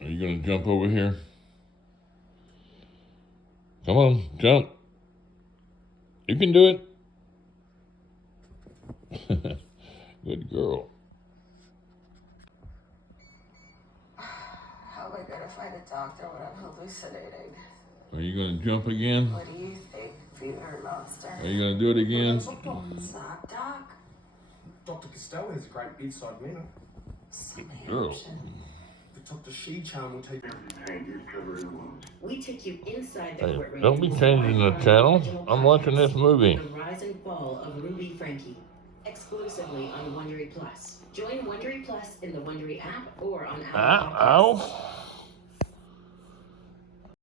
Are you gonna jump over here? Come on, jump. You can do it. Good girl. How am I gonna find a doctor when I'm hallucinating? Are you gonna jump again? What do you think, Peter Monster? Are you gonna do it again? Stop, Doc. Dr. Costello has a great bedside manner. So many Girl. options. The Dr. Shih charm will take We take you inside the Hey, courtroom. don't be changing the channel. I'm watching this movie. The rise and fall of Ruby Frankie, exclusively on Wondery Plus. Join Wondery Plus in the Wondery app or on Apple Podcasts. Ow.